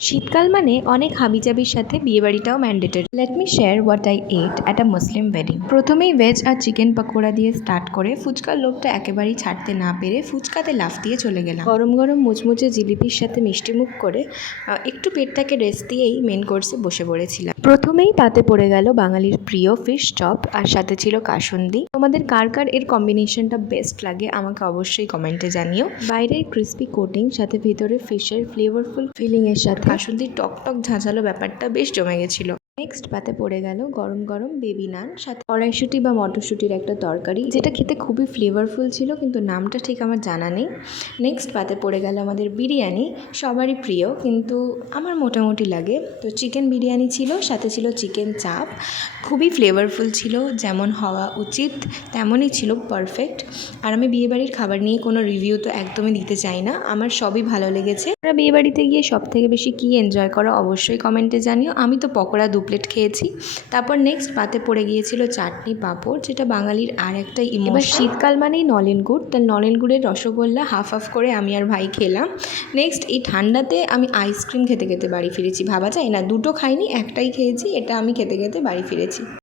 শীতকাল মানে অনেক হাবিজাবির সাথে বিয়েবাড়িটাও mandatory. Let me share what I ate at a Muslim wedding. প্রথমেই ভেজ আর চিকেন পকোড়া দিয়ে স্টার্ট করে ফুচকার লোভটা একেবারেই ছাড়তে না পেরে ফুচকাতে লাফ দিয়ে চলে গেলাম। গরম গরম মুচমুচে জিলিপির সাথে মিষ্টি মুখ করে একটু পেটটাকে রেস্ট দিয়েই মেন কোর্সে বসে পড়েছিলাম। প্রথমেই তাতে পড়ে গেল বাঙালির প্রিয় ফিশ চপ, আর সাথে ছিল কাসুন্দি। তোমাদের কার কার এর কম্বিনেশনটা বেস্ট লাগে আমাকে অবশ্যই কমেন্টে জানিও। বাইরের ক্রিস্পি কোটিং সাথে ভিতরে ফিশের ফ্লেভারফুল ফিলিংয়ের সাথে কাসুন্দির টকটক ঝাঁঝালো ব্যাপারটা বেশ জমে গেছিল। নেক্সট পাতে পড়ে গেল গরম গরম বেবি নান, সাথে কড়াইশুঁটি বা মটরশুঁটির একটা তরকারি, যেটা খেতে খুবই ফ্লেভারফুল ছিল, কিন্তু নামটা ঠিক আমার জানা নেই। নেক্সট পাতে পড়ে গেল আমাদের বিরিয়ানি, সবারই প্রিয় কিন্তু আমার মোটামুটি লাগে। তো চিকেন বিরিয়ানি ছিল, সাথে ছিল চিকেন চাপ, খুবই ফ্লেভারফুল ছিল, যেমন হওয়া উচিত তেমনই ছিল, পারফেক্ট। আর আমি বিয়েবাড়ির খাবার নিয়ে কোনো রিভিউ তো একদমই দিতে চাই না, আমার সবই ভালো লেগেছে। তোমরা বিয়েবাড়িতে গিয়ে সব থেকে বেশি কী এনজয় করো অবশ্যই কমেন্টে জানিও। আমি তো পকোড়া 2 প্লেট খেয়েছি। তারপর নেক্সট পাতে পড়ে গিয়েছিল চাটনি পাঁপড়, যেটা বাঙালির আর একটা ইমোশন। এবার শীতকাল মানেই নলেন গুড়, তার নলেন গুড়ের রসগোল্লা হাফ হাফ করে আমি আর ভাই খেলাম। নেক্সট এই ঠান্ডাতে আমি আইসক্রিম খেতে খেতে বাড়ি ফিরেছি। ভাবা যায় না, দুটো খাইনি, একটাই খেয়েছি, এটা আমি খেতে খেতে বাড়ি ফিরেছি।